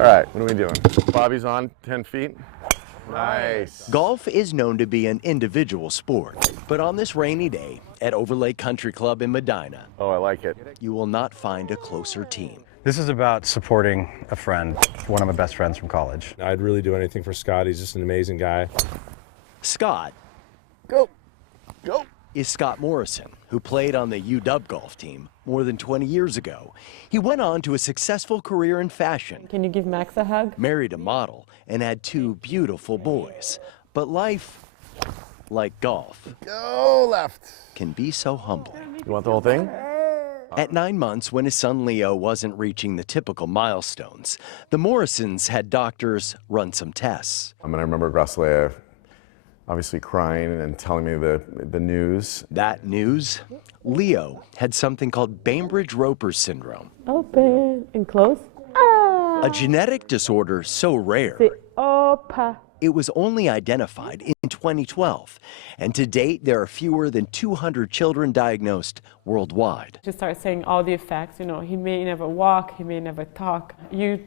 right, what are we doing? Bobby's on 10 feet. Nice. Golf is known to be an individual sport, but on this rainy day at Overlake Country Club in Medina, Oh, I like it. you will not find a closer team. This is about supporting a friend, one of my best friends from college. I'd really do anything for Scott. He's just an amazing guy. Scott Go. is Scott Morrison, who played on the UW golf team more than 20 years ago. He went on to a successful career in fashion. Can you give Max a hug? Married a model and had 2 beautiful boys. But life, like golf, Go left. can be so humbling. You want the whole thing? At 9 months, when his son Leo wasn't reaching the typical milestones, the Morrisons had doctors run some tests. I remember Grasslea obviously crying and telling me the news. That news? Leo had something called Bainbridge-Ropers Syndrome, Open and close. a genetic disorder so rare Opa. it was only identified in 2012. And to date, there are fewer than 200 children diagnosed worldwide. You start saying all the effects, you know, he may never walk, he may never talk. You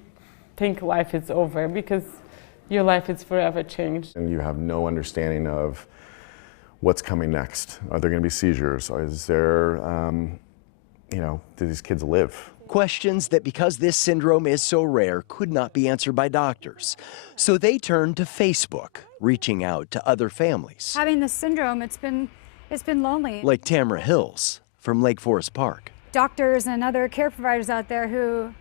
think life is over because your life is forever changed. And you have no understanding of what's coming next. Are there going to be seizures? Or is there, do these kids live? Questions that, because this syndrome is so rare, could not be answered by doctors. So they turned to Facebook, reaching out to other families. Having this syndrome, it's been lonely. Like Tamara Hills from Lake Forest Park. Doctors and other care providers out there who,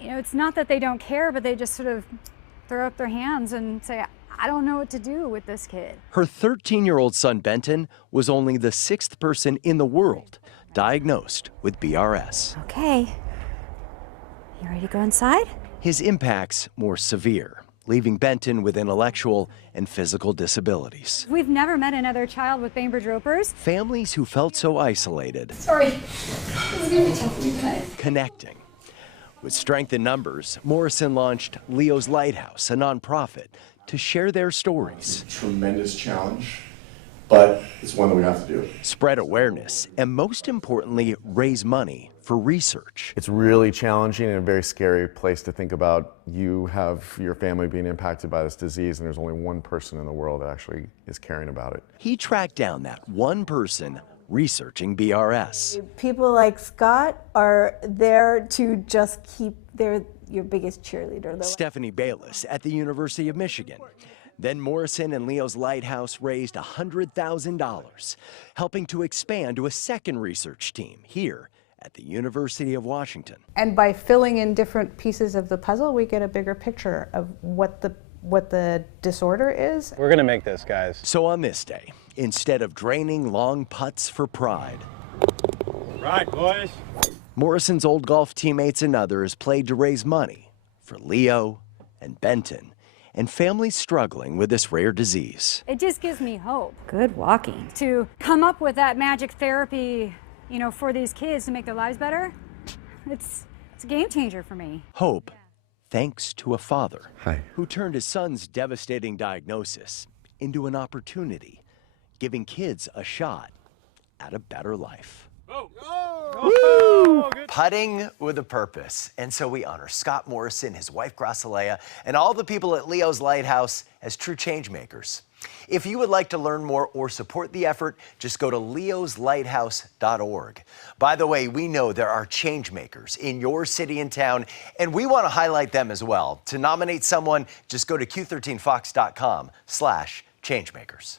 it's not that they don't care, but they just sort of throw up their hands and say, I don't know what to do with this kid. Her 13-year-old son, Benton, was only the 6th person in the world diagnosed with BRS. Okay, you ready to go inside? His impacts more severe, leaving Benton with intellectual and physical disabilities. We've never met another child with Bainbridge-Ropers. Families who felt so isolated. Sorry, this is gonna be tough for you guys. Connecting. With strength in numbers, Morrison launched Leo's Lighthouse, a nonprofit, to share their stories. Tremendous challenge, but it's one that we have to do. Spread awareness, and most importantly, raise money for research. It's really challenging and a very scary place to think about. You have your family being impacted by this disease, and there's only one person in the world that actually is caring about it. He tracked down that one person researching BRS. People like Scott are there to just keep your biggest cheerleader. Stephanie Bayless at the University of Michigan. Then Morrison and Leo's Lighthouse raised $100,000, helping to expand to a second research team here at the University of Washington. And by filling in different pieces of the puzzle, we get a bigger picture of what the disorder is. We're gonna make this, guys. So on this day, instead of draining long putts for pride, Right, boys. Morrison's old golf teammates and others played to raise money for Leo and Benton and families struggling with this rare disease. It just gives me hope. Good walking. To come up with that magic therapy, for these kids to make their lives better, it's a game changer for me. Hope, thanks to a father Hi. who turned his son's devastating diagnosis into an opportunity, giving kids a shot at a better life. Putting with a purpose. And so we honor Scott Morrison, his wife Grasslea, and all the people at Leo's Lighthouse as true changemakers. If you would like to learn more or support the effort, just go to leoslighthouse.org. By the way, we know there are changemakers in your city and town, and we want to highlight them as well. To nominate someone, just go to q13fox.com/changemakers.